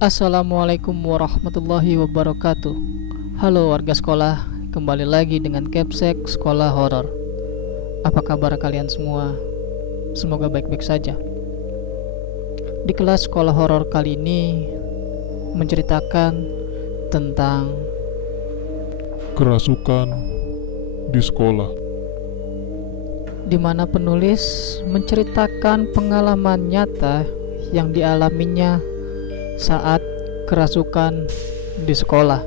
Assalamualaikum warahmatullahi wabarakatuh. Halo warga sekolah, kembali lagi dengan Capsek Sekolah Horor. Apa kabar kalian semua? Semoga baik-baik saja. Di kelas sekolah horor kali ini menceritakan tentang kerasukan di sekolah. di mana penulis menceritakan pengalaman nyata yang dialaminya saat kerasukan di sekolah.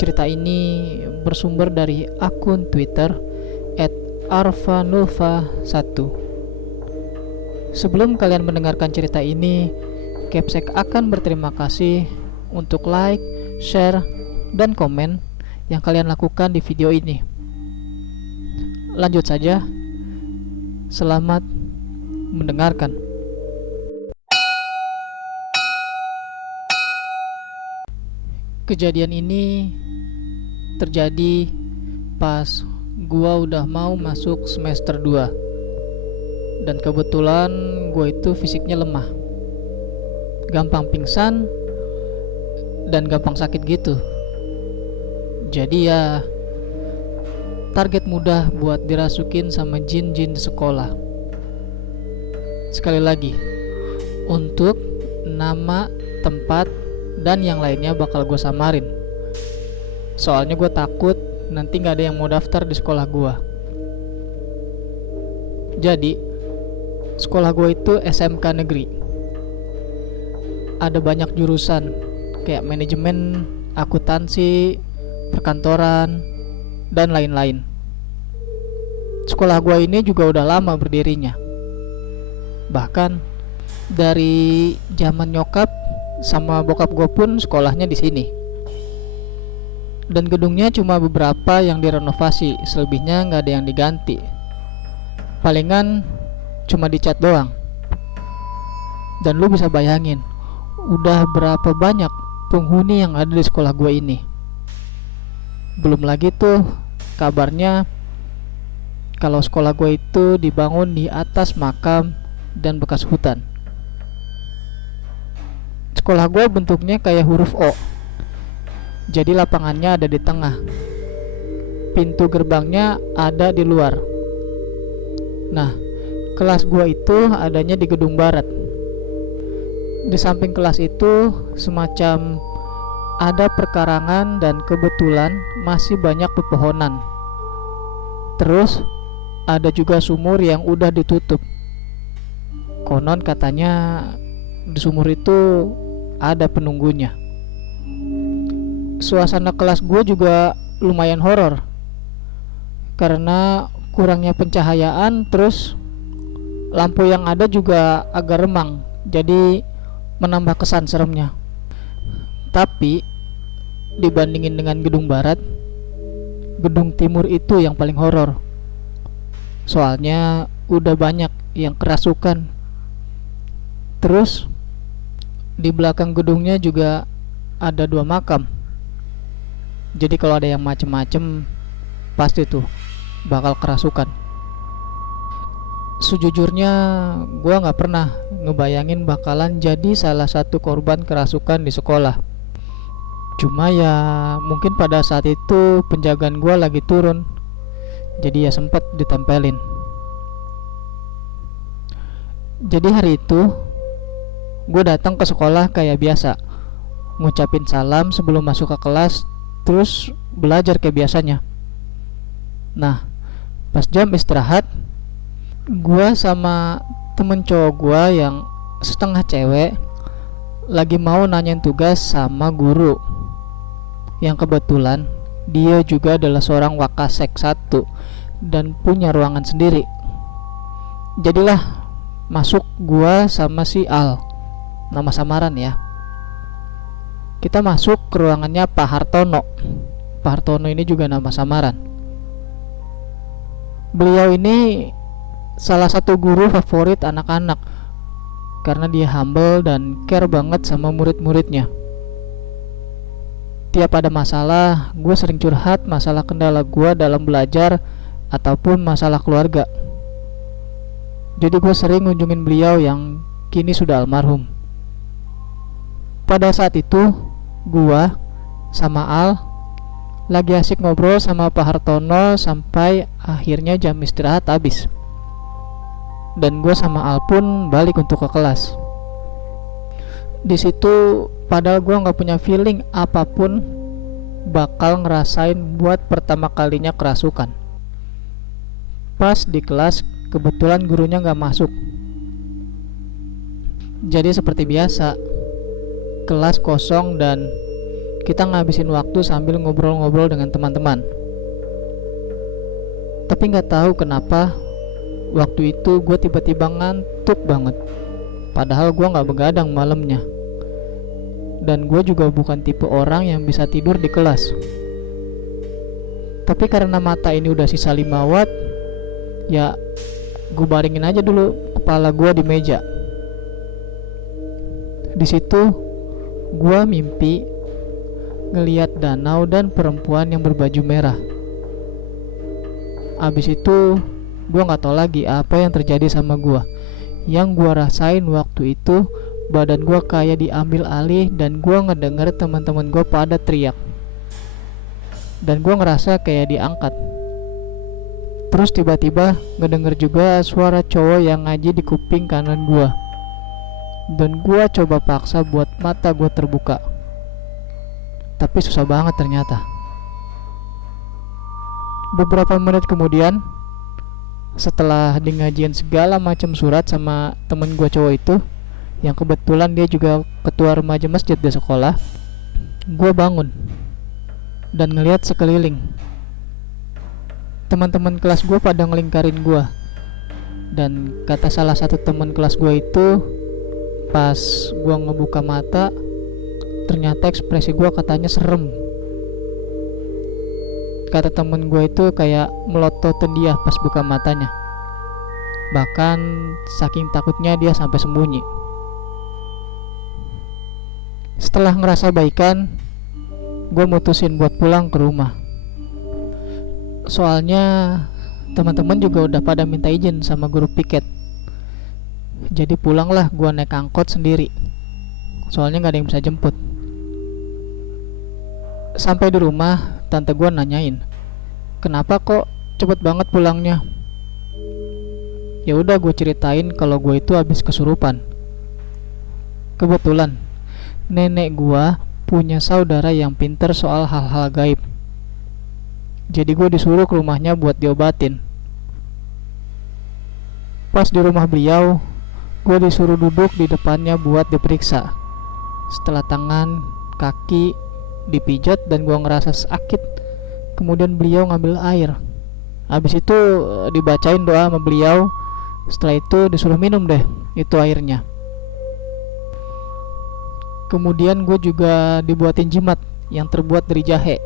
Cerita ini bersumber dari akun Twitter @arvanulfa1. Sebelum kalian mendengarkan cerita ini, Capsek akan berterima kasih untuk like, share, dan komen yang kalian lakukan di video ini. Lanjut saja. Selamat mendengarkan. Kejadian ini terjadi pas gua udah mau masuk semester 2. Dan kebetulan gua itu fisiknya lemah, gampang pingsan dan gampang sakit gitu. Jadi ya target mudah buat dirasukin sama jin-jin di sekolah. Sekali lagi, untuk nama, tempat, dan yang lainnya bakal gue samarin. Soalnya gue takut nanti gak ada yang mau daftar di sekolah gue. Jadi, sekolah gue itu SMK negeri. Ada banyak jurusan, kayak manajemen, akuntansi, perkantoran, dan lain-lain. Sekolah gua ini juga udah lama berdirinya. Bahkan dari zaman nyokap sama bokap gua pun sekolahnya di sini. Dan gedungnya cuma beberapa yang direnovasi, selebihnya nggak ada yang diganti. Palingan cuma dicat doang. Dan lu bisa bayangin, udah berapa banyak penghuni yang ada di sekolah gua ini. Belum lagi tuh kabarnya kalau sekolah gue itu dibangun di atas makam dan bekas hutan. Sekolah gue bentuknya kayak huruf O, jadi lapangannya ada di tengah, pintu gerbangnya ada di luar. Nah, kelas gue itu adanya di gedung barat. Di samping kelas itu semacam ada perkarangan dan kebetulan masih banyak pepohonan. Terus ada juga sumur yang udah ditutup. Konon katanya di sumur itu ada penunggunya. Suasana kelas gue juga lumayan horor karena kurangnya pencahayaan, terus lampu yang ada juga agak remang, jadi menambah kesan seremnya. Tapi dibandingin dengan gedung barat, gedung timur itu yang paling horor. Soalnya udah banyak yang kerasukan. Terus di belakang gedungnya juga ada 2 makam. Jadi kalau ada yang macem-macem, pasti tuh bakal kerasukan. Sejujurnya gua gak pernah ngebayangin bakalan jadi salah satu korban kerasukan di sekolah. Cuma ya mungkin pada saat itu penjagaan gue lagi turun, jadi ya sempet ditempelin. Jadi hari itu gue datang ke sekolah kayak biasa, ngucapin salam sebelum masuk ke kelas, terus belajar kayak biasanya. Nah, pas jam istirahat, gue sama temen cowok gue yang setengah cewek lagi mau nanyain tugas sama guru, yang kebetulan dia juga adalah seorang wakasek 1 dan punya ruangan sendiri. Jadilah masuk gua sama si Al, nama samaran ya. Kita masuk ke ruangannya Pak Hartono. Pak Hartono ini juga nama samaran. Beliau ini salah satu guru favorit anak-anak karena dia humble dan care banget sama murid-muridnya. Tiap ada masalah, gue sering curhat masalah kendala gue dalam belajar ataupun masalah keluarga. Jadi gue sering ngunjungin beliau yang kini sudah almarhum. Pada saat itu gua sama Al lagi asik ngobrol sama Pak Hartono sampai akhirnya jam istirahat habis. Dan gua sama Al pun balik untuk ke kelas. Di situ padahal gua nggak punya feeling apapun bakal ngerasain buat pertama kalinya kerasukan. Pas di kelas kebetulan gurunya nggak masuk. Jadi seperti biasa, kelas kosong dan kita ngabisin waktu sambil ngobrol-ngobrol dengan teman-teman. Tapi nggak tahu kenapa waktu itu gue tiba-tiba ngantuk banget. Padahal gue nggak begadang malamnya. Dan gue juga bukan tipe orang yang bisa tidur di kelas. Tapi karena mata ini udah sisa 5 watt, ya gue baringin aja dulu kepala gue di meja. Di situ gue mimpi ngeliat danau dan perempuan yang berbaju merah. Abis itu gue gak tahu lagi apa yang terjadi sama gue. Yang gue rasain waktu itu, badan gue kayak diambil alih dan gue ngedenger teman-teman gue pada teriak. Dan gue ngerasa kayak diangkat. Terus tiba-tiba ngedenger juga suara cowok yang ngaji di kuping kanan gue. Dan gue coba paksa buat mata gue terbuka, tapi susah banget ternyata. Beberapa menit kemudian, setelah di ngajian segala macam surat sama temen gue cowok itu, yang kebetulan dia juga ketua remaja masjid di sekolah, gue bangun dan ngelihat sekeliling. Teman-teman kelas gue pada ngelingkarin gue. Dan kata salah satu teman kelas gue itu, pas gue ngebuka mata, ternyata ekspresi gue katanya serem. Kata temen gue itu kayak melototin dia pas buka matanya. Bahkan saking takutnya dia sampai sembunyi. Setelah ngerasa baikan, gue mutusin buat pulang ke rumah. Soalnya teman-teman juga udah pada minta izin sama guru piket. Jadi pulanglah gue naik angkot sendiri. Soalnya gak ada yang bisa jemput. Sampai di rumah, tante gue nanyain, kenapa kok cepet banget pulangnya? Ya udah gue ceritain kalau gue itu habis kesurupan. Kebetulan nenek gue punya saudara yang pinter soal hal-hal gaib. Jadi gue disuruh ke rumahnya buat diobatin. Pas di rumah beliau, gue disuruh duduk di depannya buat diperiksa. Setelah tangan, kaki dipijat dan gue ngerasa sakit, kemudian beliau ngambil air. Habis itu dibacain doa sama beliau. Setelah itu disuruh minum deh itu airnya. Kemudian gue juga dibuatin jimat yang terbuat dari jahe.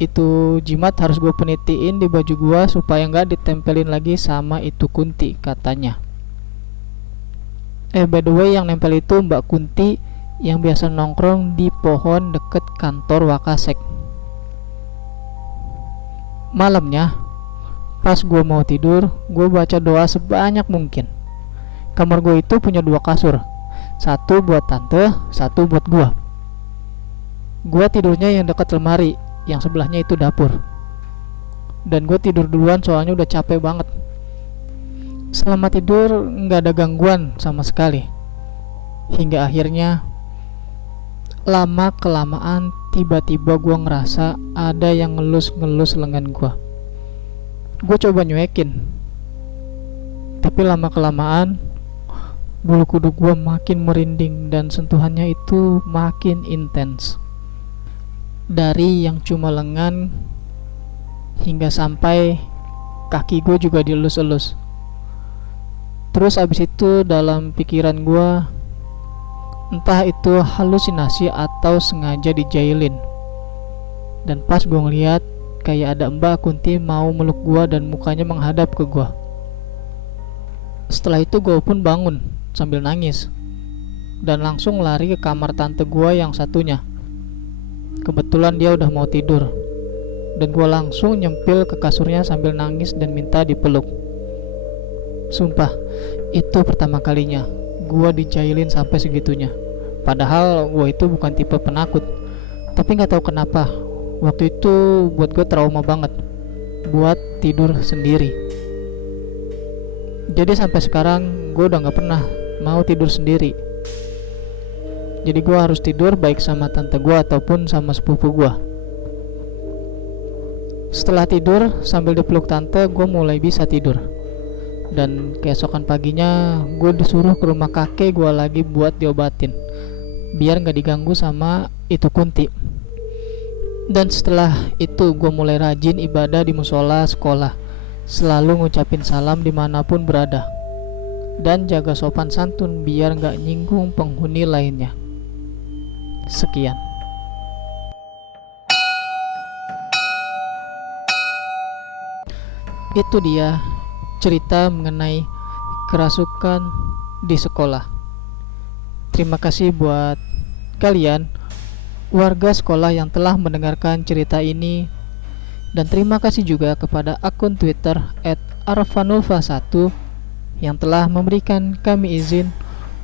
Itu jimat harus gue penitiin di baju gue supaya nggak ditempelin lagi sama itu Kunti katanya. By the way, yang nempel itu Mbak Kunti yang biasa nongkrong di pohon deket kantor Wakasek. Malamnya pas gue mau tidur, gue baca doa sebanyak mungkin. Kamar gue itu punya 2 kasur, satu buat tante, satu buat gue. Gue tidurnya yang dekat lemari, yang sebelahnya itu dapur. Dan gue tidur duluan soalnya udah capek banget. Selama tidur gak ada gangguan sama sekali. Hingga akhirnya lama kelamaan tiba-tiba gue ngerasa ada yang ngelus-ngelus lengan gue. Gue coba nyuekin, tapi lama kelamaan bulu kuduk gue makin merinding dan sentuhannya itu makin intens. Dari yang cuma lengan hingga sampai kaki gue juga dielus-elus. Terus abis itu dalam pikiran gue, entah itu halusinasi atau sengaja dijailin. Dan pas gue ngeliat kayak ada Mbak Kunti mau meluk gue dan mukanya menghadap ke gue. Setelah itu gue pun bangun sambil nangis dan langsung lari ke kamar tante gue yang satunya. Kebetulan dia udah mau tidur, dan gue langsung nyempil ke kasurnya sambil nangis dan minta dipeluk. Sumpah, itu pertama kalinya gue dijailin sampai segitunya. Padahal gue itu bukan tipe penakut, tapi nggak tahu kenapa waktu itu buat gue trauma banget buat tidur sendiri. Jadi sampai sekarang gue udah nggak pernah mau tidur sendiri. Jadi gue harus tidur baik sama tante gue ataupun sama sepupu gue. Setelah tidur sambil dipeluk tante, gue mulai bisa tidur. Dan keesokan paginya gue disuruh ke rumah kakek gue lagi buat diobatin, biar gak diganggu sama itu kunti. Dan setelah itu gue mulai rajin ibadah di musola sekolah, selalu ngucapin salam dimanapun berada, dan jaga sopan santun biar gak nyinggung penghuni lainnya. Sekian. Itu dia cerita mengenai kerasukan di sekolah. Terima kasih buat kalian warga sekolah yang telah mendengarkan cerita ini, dan terima kasih juga kepada akun Twitter @arfanulfa1 yang telah memberikan kami izin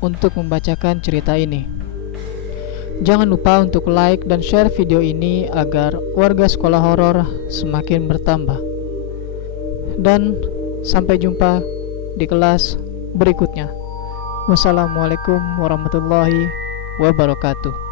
untuk membacakan cerita ini. Jangan lupa untuk like dan share video ini agar warga sekolah horor semakin bertambah. Dan sampai jumpa di kelas berikutnya. Wassalamualaikum warahmatullahi wabarakatuh.